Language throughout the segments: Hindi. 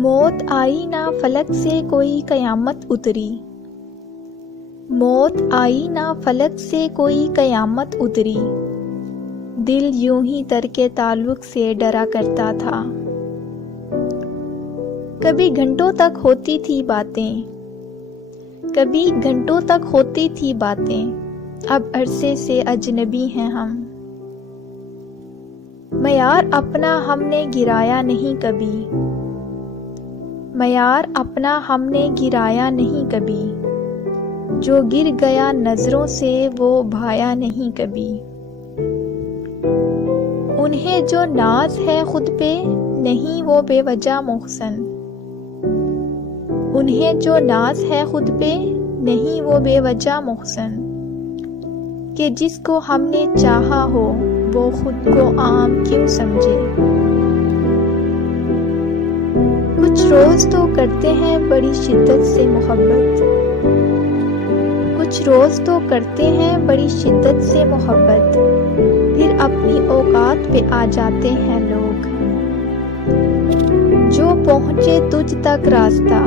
मौत आई ना फलक से कोई कयामत उतरी। मौत आई ना फलक से कोई कयामत उतरी। दिल यूं ही तरके ताल्लुक से डरा करता था। कभी घंटों तक होती थी बातें, कभी घंटों तक होती थी बातें। अब अरसे से अजनबी हैं हम। मयार अपना हमने गिराया नहीं कभी, मयार अपना हमने गिराया नहीं कभी। जो गिर गया नजरों से वो भाया नहीं कभी। उन्हें जो नाज है खुद पे नहीं वो बेवजह मोहसन। उन्हें जो नाज है खुद पे नहीं वो बेवजह मोहसन। कि जिसको हमने चाहा हो वो खुद को आम क्यों समझे। कुछ रोज तो करते हैं बड़ी शिद्दत से मोहब्बत, कुछ रोज तो करते हैं बड़ी शिद्दत से मोहब्बत। फिर अपनी औकात पे आ जाते हैं लोग। जो पहुंचे तुझ तक रास्ता,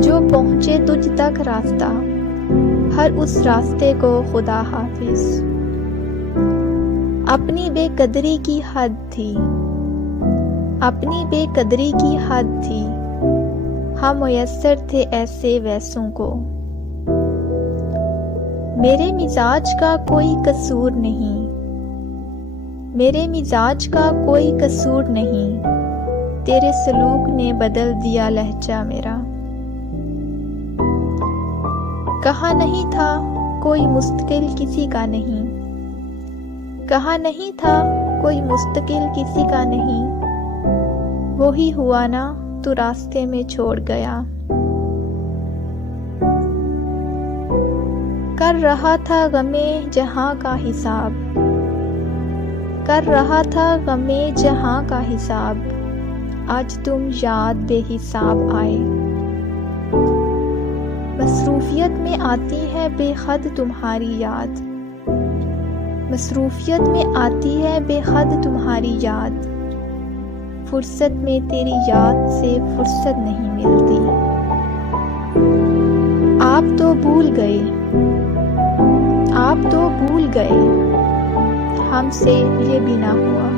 जो पहुंचे तुझ तक रास्ता, हर उस रास्ते को खुदा हाफिज। अपनी बेकदरी की हद थी, अपनी बेकदरी की हद थी। हम मुयस्सर थे ऐसे वैसों को। मेरे मिजाज का कोई कसूर नहीं, मेरे मिजाज का कोई कसूर नहीं। तेरे सलूक ने बदल दिया लहजा मेरा। कहा नहीं था कोई मुस्तकिल किसी का नहीं, कहा नहीं था कोई मुस्तकिल किसी का नहीं। वो ही हुआ ना तू रास्ते में छोड़ गया। कर रहा था गमे जहां का हिसाब, कर रहा था गमे जहां का हिसाब। आज तुम याद बेहिसाब आए। मसरूफियत में आती है बेहद तुम्हारी याद, मसरूफियत में आती है बेहद तुम्हारी याद। फुर्सत में तेरी याद से फुर्सत नहीं मिलती। आप तो भूल गए, आप तो भूल गए, हमसे ये भी ना हुआ।